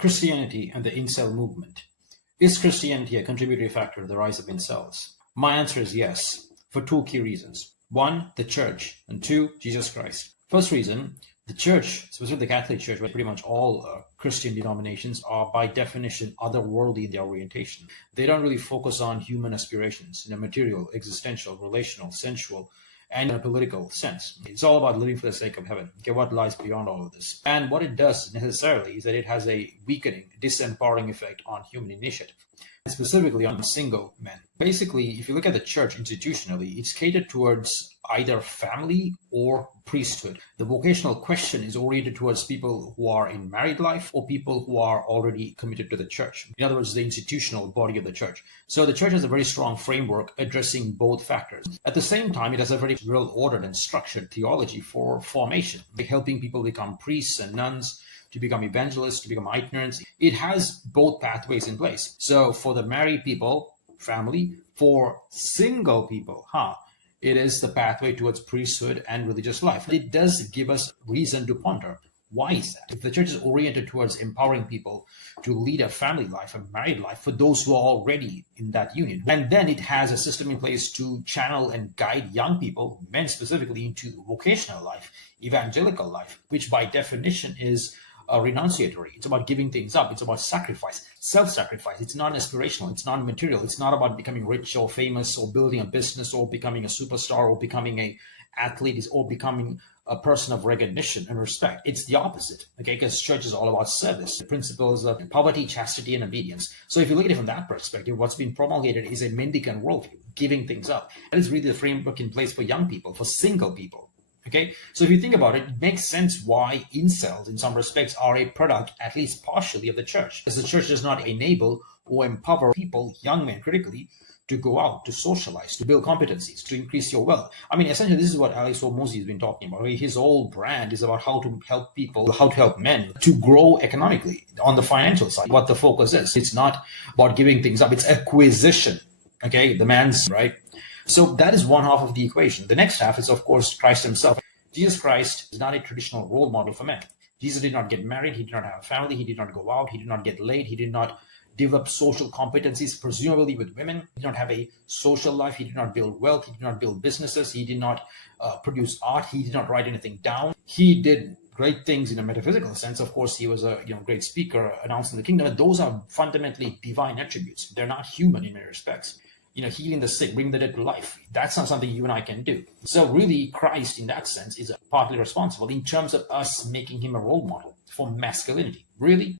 Christianity and the incel movement. Is Christianity a contributory factor to the rise of incels? My answer is yes, for two key reasons. One, the church, and two, Jesus Christ. First reason, the church, specifically the Catholic Church, but pretty much all Christian denominations are by definition otherworldly in their orientation. They don't really focus on human aspirations in a material, existential, relational, sensual, and in a political sense. It's all about living for the sake of heaven. Okay, what lies beyond all of this? And what it does necessarily is that it has a weakening, disempowering effect on human initiative, and specifically on single men. Basically, if you look at the church institutionally, it's catered towards either family or priesthood. The vocational question is oriented towards people who are in married life or people who are already committed to the church. In other words, the institutional body of the church. So the church has a very strong framework addressing both factors. At the same time, it has a very well-ordered and structured theology for formation, like helping people become priests and nuns, to become evangelists, to become itinerants. It has both pathways in place. So for the married people, family, for single people, it is the pathway towards priesthood and religious life. It does give us reason to ponder. Why is that? If the church is oriented towards empowering people to lead a family life, a married life, for those who are already in that union, and then it has a system in place to channel and guide young people, men specifically, into vocational life, evangelical life, which by definition is renunciatory. It's about giving things up. It's about sacrifice, self-sacrifice. It's not aspirational. It's not material. It's not about becoming rich or famous or building a business or becoming a superstar or becoming an athlete or becoming a person of recognition and respect. It's the opposite, okay? Because church is all about service, the principles of poverty, chastity, and obedience. So if you look at it from that perspective, what's been promulgated is a mendicant worldview, giving things up. And it's really the framework in place for young people, for single people. Okay, so if you think about it, it makes sense why incels, in some respects, are a product, at least partially, of the church. Because the church does not enable or empower people, young men critically, to go out, to socialize, to build competencies, to increase your wealth. I mean, essentially, this is what Alex Hormozi has been talking about. His whole brand is about how to help people, how to help men to grow economically on the financial side. What the focus is, it's not about giving things up, it's acquisition. Okay, the man's right. So that is one half of the equation. The next half is, of course, Christ himself. Jesus Christ is not a traditional role model for men. Jesus did not get married. He did not have a family. He did not go out. He did not get laid. He did not develop social competencies, presumably with women. He did not have a social life. He did not build wealth. He did not build businesses. He did not produce art. He did not write anything down. He did great things in a metaphysical sense. Of course, he was a great speaker, announcing the kingdom. And those are fundamentally divine attributes. They're not human in many respects. Healing the sick, bringing the dead to life. That's not something you and I can do. So really, Christ, in that sense, is partly responsible in terms of us making him a role model for masculinity. Really?